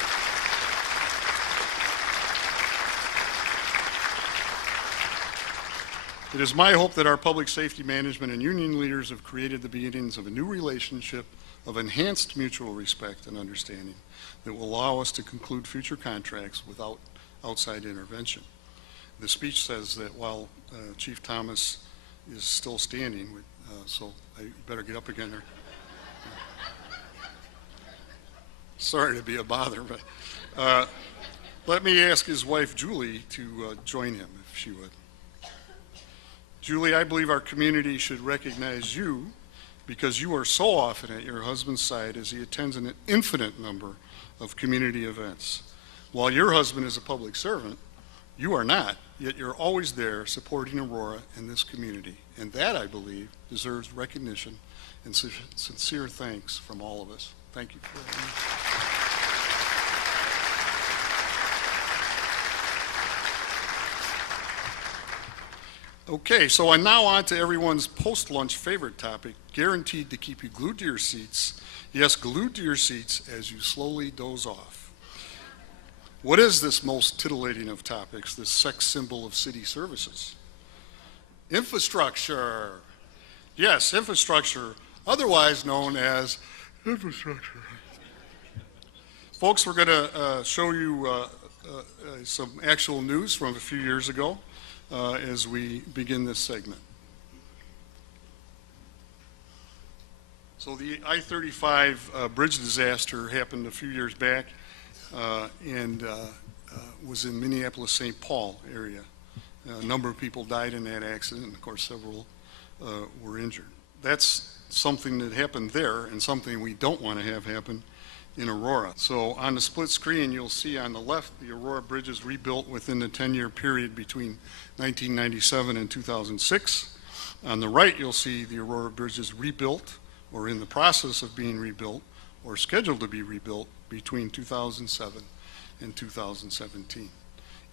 It is my hope that our public safety management and union leaders have created the beginnings of a new relationship of enhanced mutual respect and understanding that will allow us to conclude future contracts without outside intervention. The speech says that while Chief Thomas is still standing, so I better get up again there. Sorry to be a bother, but let me ask his wife Julie to join him if she would. Julie, I believe our community should recognize you because you are so often at your husband's side as he attends an infinite number of community events. While your husband is a public servant, you are not, yet you're always there supporting Aurora and this community. And that, I believe, deserves recognition and sincere thanks from all of us. Thank you for that. Okay, so I'm now on to everyone's post-lunch favorite topic, guaranteed to keep you glued to your seats. Yes, glued to your seats as you slowly doze off. What is this most titillating of topics, this sex symbol of city services? Infrastructure. Yes, infrastructure, otherwise known as infrastructure. Folks, we're going to show you some actual news from a few years ago. As we begin this segment. So the I-35 bridge disaster happened a few years back and was in Minneapolis-St. Paul area. A number of people died in that accident, and of course several were injured. That's something that happened there and something we don't want to have happen in Aurora. So on the split screen, you'll see on the left the Aurora bridges rebuilt within the 10-year period between 1997 and 2006. On the right, you'll see the Aurora bridges rebuilt or in the process of being rebuilt or scheduled to be rebuilt between 2007 and 2017.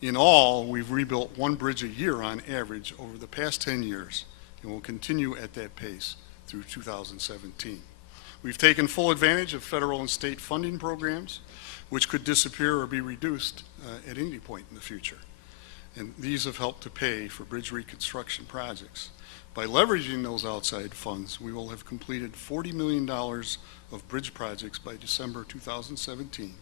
In all, we've rebuilt one bridge a year on average over the past 10 years, and will continue at that pace through 2017. We've taken full advantage of federal and state funding programs, which could disappear or be reduced at any point in the future. And these have helped to pay for bridge reconstruction projects. By leveraging those outside funds, we will have completed $40 million of bridge projects by December 2017,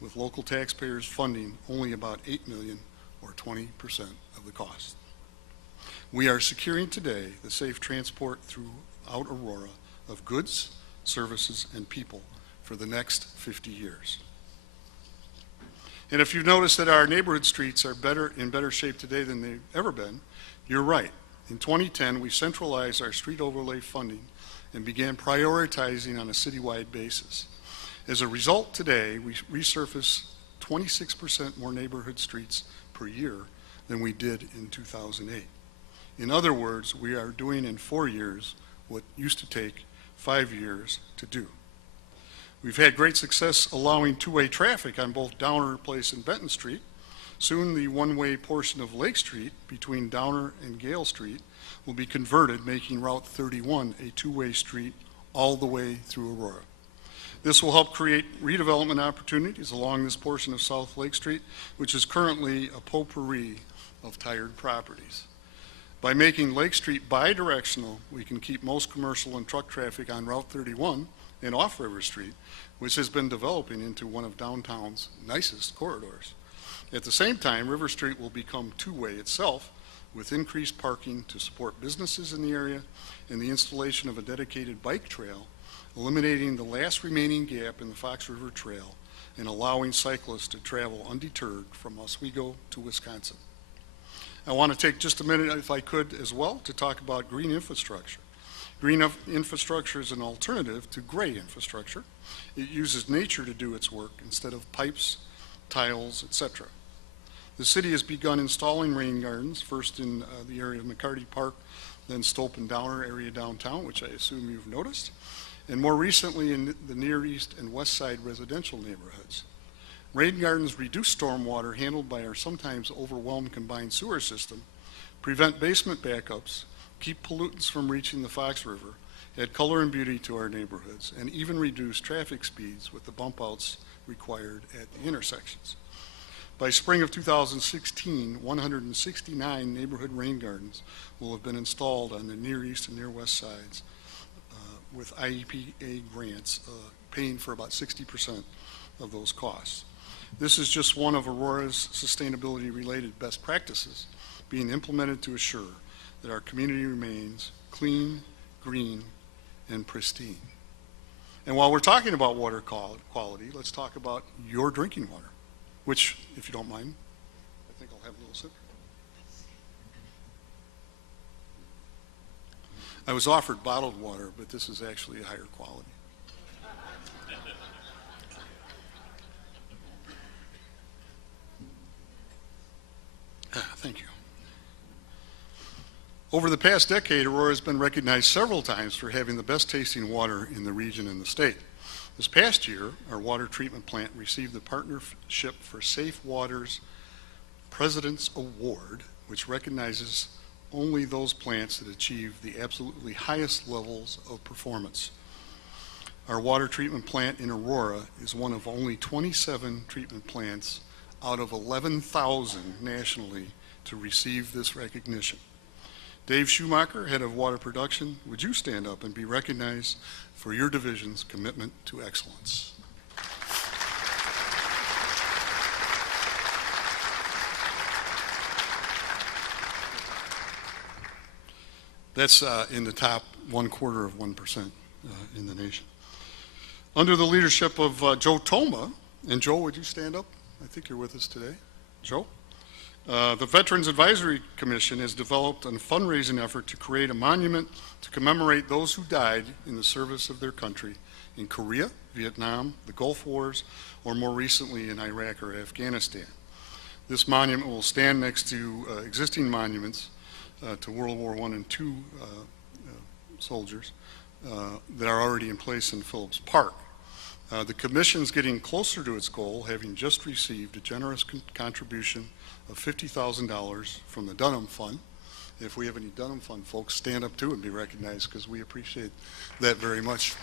with local taxpayers funding only about $8 million or 20% of the cost. We are securing today the safe transport throughout Aurora of goods, services, and people for the next 50 years. And if you've noticed that our neighborhood streets are in better shape today than they've ever been, you're right. In 2010, we centralized our street overlay funding and began prioritizing on a citywide basis. As a result, today, we resurface 26% more neighborhood streets per year than we did in 2008. In other words, we are doing in 4 years what used to take 5 years to do. We've had great success allowing two-way traffic on both Downer Place and Benton Street. Soon the one-way portion of Lake Street between Downer and Gale Street will be converted, making Route 31 a two-way street all the way through Aurora. This will help create redevelopment opportunities along this portion of South Lake Street, which is currently a potpourri of tired properties. By making Lake Street bi-directional, we can keep most commercial and truck traffic on Route 31 and off River Street, which has been developing into one of downtown's nicest corridors. At the same time, River Street will become two-way itself, with increased parking to support businesses in the area and the installation of a dedicated bike trail, eliminating the last remaining gap in the Fox River Trail and allowing cyclists to travel undeterred from Oswego to Wisconsin. I want to take just a minute, if I could, as well, to talk about green infrastructure. Green infrastructure is an alternative to gray infrastructure. It uses nature to do its work instead of pipes, tiles, etc. The city has begun installing rain gardens, first in the area of McCarty Park, then Stope and Downer area downtown, which I assume you've noticed, and more recently in the Near East and West Side residential neighborhoods. Rain gardens reduce stormwater handled by our sometimes overwhelmed combined sewer system, prevent basement backups, keep pollutants from reaching the Fox River, add color and beauty to our neighborhoods, and even reduce traffic speeds with the bump outs required at the intersections. By spring of 2016, 169 neighborhood rain gardens will have been installed on the Near East and Near West sides with IEPA grants paying for about 60% of those costs. This is just one of Aurora's sustainability-related best practices being implemented to assure that our community remains clean, green, and pristine. And while we're talking about water quality, let's talk about your drinking water, which, if you don't mind, I think I'll have a little sip. I was offered bottled water, but this is actually a higher quality. Thank you. Over the past decade, Aurora has been recognized several times for having the best tasting water in the region and the state. This past year, our water treatment plant received the Partnership for Safe Water's President's Award, which recognizes only those plants that achieve the absolutely highest levels of performance. Our water treatment plant in Aurora is one of only 27 treatment plants out of 11,000 nationally to receive this recognition. Dave Schumacher, head of water production, would you stand up and be recognized for your division's commitment to excellence? That's in the top 0.25% in the nation. Under the leadership of Joe Toma, and Joe, would you stand up? I think you're with us today. Joe? The Veterans Advisory Commission has developed a fundraising effort to create a monument to commemorate those who died in the service of their country in Korea, Vietnam, the Gulf Wars, or more recently in Iraq or Afghanistan. This monument will stand next to existing monuments to World War I and II soldiers that are already in place in Phillips Park. The Commission's getting closer to its goal, having just received a generous contribution of $50,000 from the Dunham Fund. If we have any Dunham Fund folks, stand up too and be recognized, because we appreciate that very much.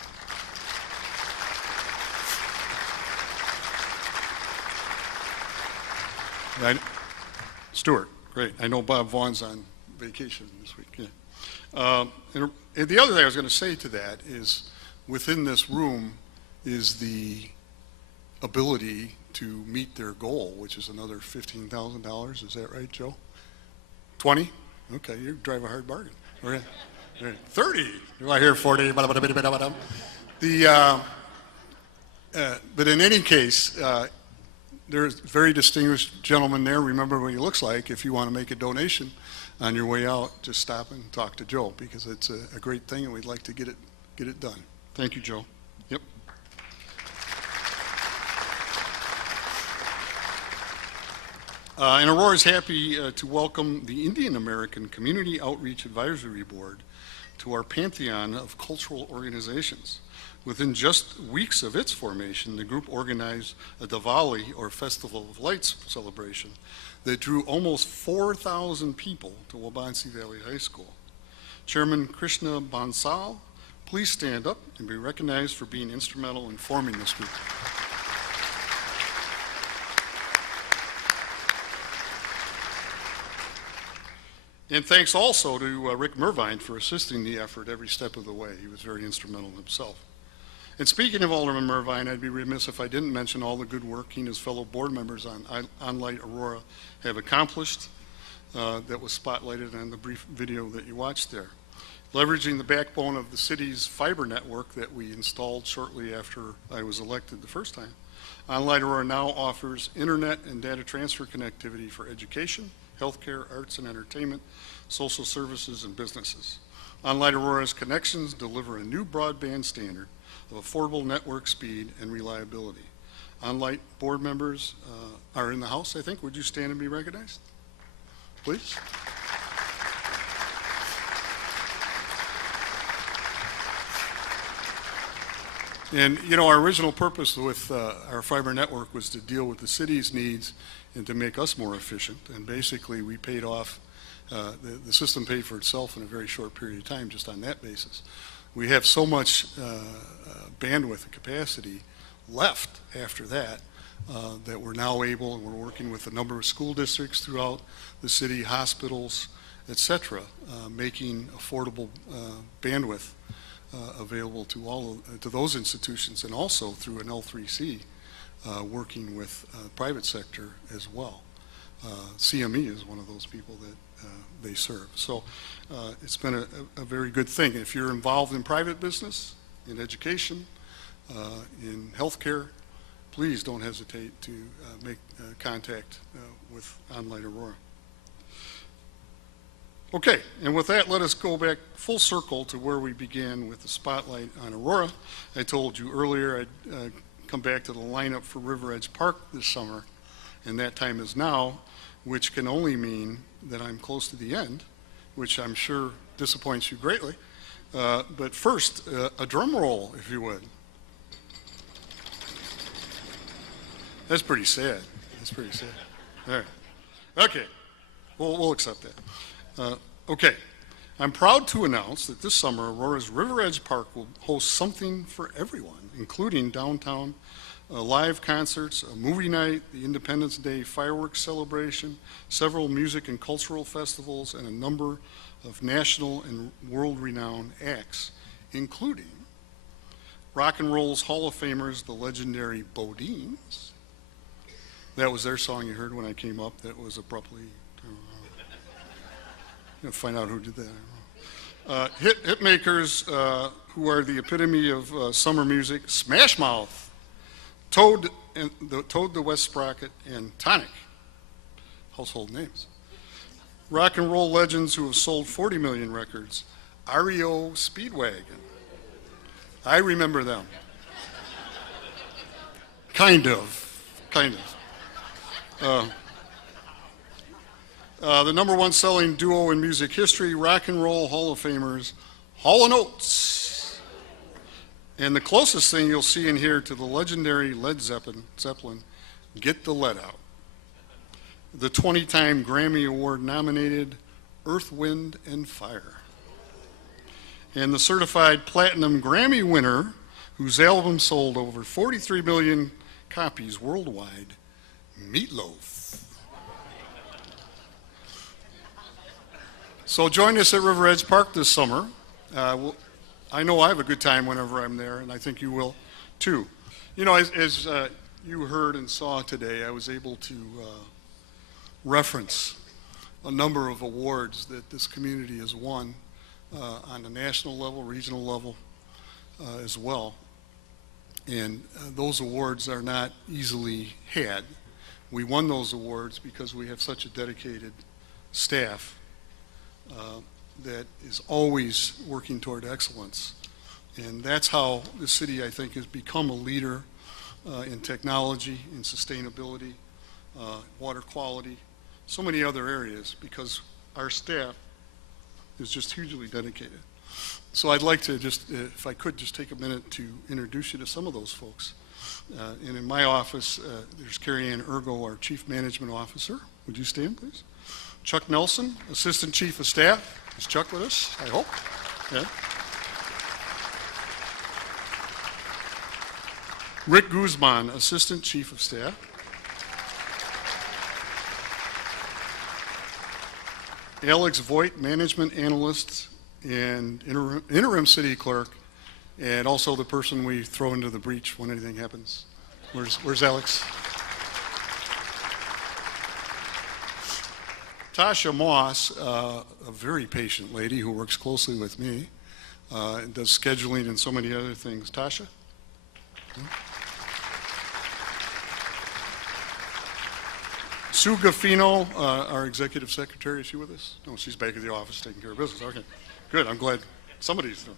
Stuart, great. I know Bob Vaughn's on vacation this week. Yeah. And the other thing I was going to say to that is, within this room is the ability to meet their goal, which is another $15,000. Is that right, Joe? 20? Okay, you drive a hard bargain. Okay. 30. Do I hear 40? But in any case, there's a very distinguished gentleman there. Remember what he looks like. If you want to make a donation on your way out, just stop and talk to Joe, because it's a great thing and we'd like to get it done. Thank you, Joe. Yep. And Aurora is happy to welcome the Indian American Community Outreach Advisory Board to our pantheon of cultural organizations. Within just weeks of its formation, the group organized a Diwali, or Festival of Lights celebration, that drew almost 4,000 people to Wabansie Valley High School. Chairman Krishna Bansal, please stand up and be recognized for being instrumental in forming this group. And thanks also to Rick Mervine for assisting the effort every step of the way. He was very instrumental himself. And speaking of Alderman Mervine, I'd be remiss if I didn't mention all the good work he and his fellow board members on Light Aurora have accomplished that was spotlighted on the brief video that you watched there. Leveraging the backbone of the city's fiber network that we installed shortly after I was elected the first time, Light Aurora now offers internet and data transfer connectivity for education, healthcare, arts and entertainment, social services, and businesses. Light Aurora's connections deliver a new broadband standard of affordable network speed and reliability. Light board members are in the house, I think. Would you stand and be recognized, please? And you know, our original purpose with our fiber network was to deal with the city's needs and to make us more efficient. And basically we paid off, the system paid for itself in a very short period of time just on that basis. We have so much bandwidth and capacity left after that that we're now able, and we're working with a number of school districts throughout the city, hospitals, etc., making affordable bandwidth available to to those institutions, and also through an L3C working with private sector as well. CME is one of those people that they serve. So it's been a very good thing. If you're involved in private business, in education, in healthcare, please don't hesitate to make contact with Light Aurora. Okay, and with that, let us go back full circle to where we began with the spotlight on Aurora. I told you earlier I'd come back to the lineup for River Edge Park this summer, and that time is now, which can only mean that I'm close to the end, which I'm sure disappoints you greatly. But first, a drum roll, if you would. That's pretty sad. That's pretty sad. All right. Okay. We'll accept that. Okay. I'm proud to announce that this summer, Aurora's River Edge Park will host something for everyone, including downtown live concerts, a movie night, the Independence Day fireworks celebration, several music and cultural festivals, and a number of national and world-renowned acts, including rock and roll's Hall of Famers, the legendary Bodines. That was their song you heard when I came up. That was abruptly. Find out who did that. Hit makers who are the epitome of summer music: Smash Mouth, Toad the West Sprocket, and Tonic. Household names. Rock and roll legends who have sold 40 million records: REO Speedwagon. I remember them. Kind of. The number one selling duo in music history, Rock and Roll Hall of Famers, Hall & Oates. And the closest thing you'll see in here to the legendary Led Zeppelin, Get the Lead Out. The 20-time Grammy Award nominated Earth, Wind, and Fire. And the certified platinum Grammy winner, whose album sold over 43 million copies worldwide, Meatloaf. So join us at River Edge Park this summer. I know I have a good time whenever I'm there, and I think you will too. You know, as you heard and saw today, I was able to reference a number of awards that this community has won on the national level, regional level as well. And those awards are not easily had. We won those awards because we have such a dedicated staff that is always working toward excellence. And that's how the city, I think, has become a leader in technology, in sustainability, water quality, so many other areas, because our staff is just hugely dedicated. So I'd like to just, if I could, just take a minute to introduce you to some of those folks. And in my office, there's Carrie Ann Ergo, our Chief Management Officer. Would you stand, please? Chuck Nelson, Assistant Chief of Staff. Is Chuck with us, I hope? Yeah. Rick Guzman, Assistant Chief of Staff. Alex Voigt, Management Analyst and interim City Clerk, and also the person we throw into the breach when anything happens. Where's Alex? Tasha Moss, a very patient lady who works closely with me, and does scheduling and so many other things. Tasha? Sue Gaffino, our Executive Secretary, is she with us? No, she's back at the office taking care of business. Okay, good. I'm glad somebody's doing.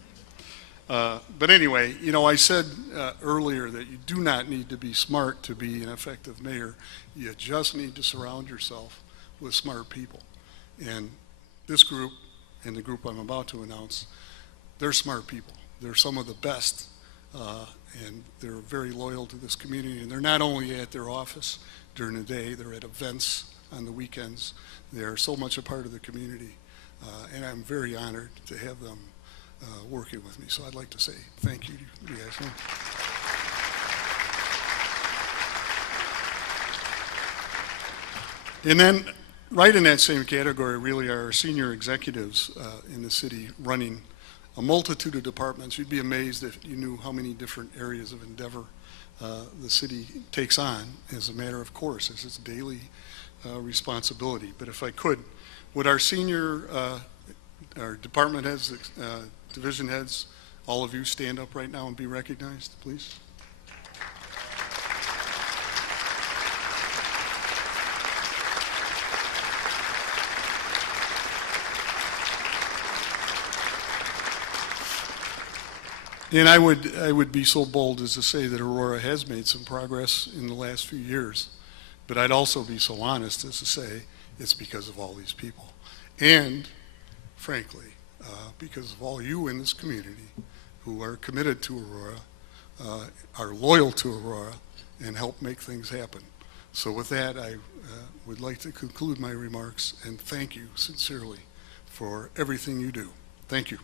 But anyway, you know, I said earlier that you do not need to be smart to be an effective mayor. You just need to surround yourself with smart people. And this group and the group I'm about to announce, they're smart people. They're some of the best, and they're very loyal to this community. And they're not only at their office during the day, they're at events on the weekends. They're so much a part of the community. And I'm very honored to have them working with me. So I'd like to say thank you to you guys. And then right in that same category really are our senior executives in the city running a multitude of departments. You'd be amazed if you knew how many different areas of endeavor the city takes on as a matter of course, as its daily responsibility. But if I could, would our senior, our department heads, division heads, all of you stand up right now and be recognized, please? And I would be so bold as to say that Aurora has made some progress in the last few years, but I'd also be so honest as to say it's because of all these people. And frankly, because of all you in this community who are committed to Aurora, are loyal to Aurora, and help make things happen. So with that, I would like to conclude my remarks and thank you sincerely for everything you do. Thank you.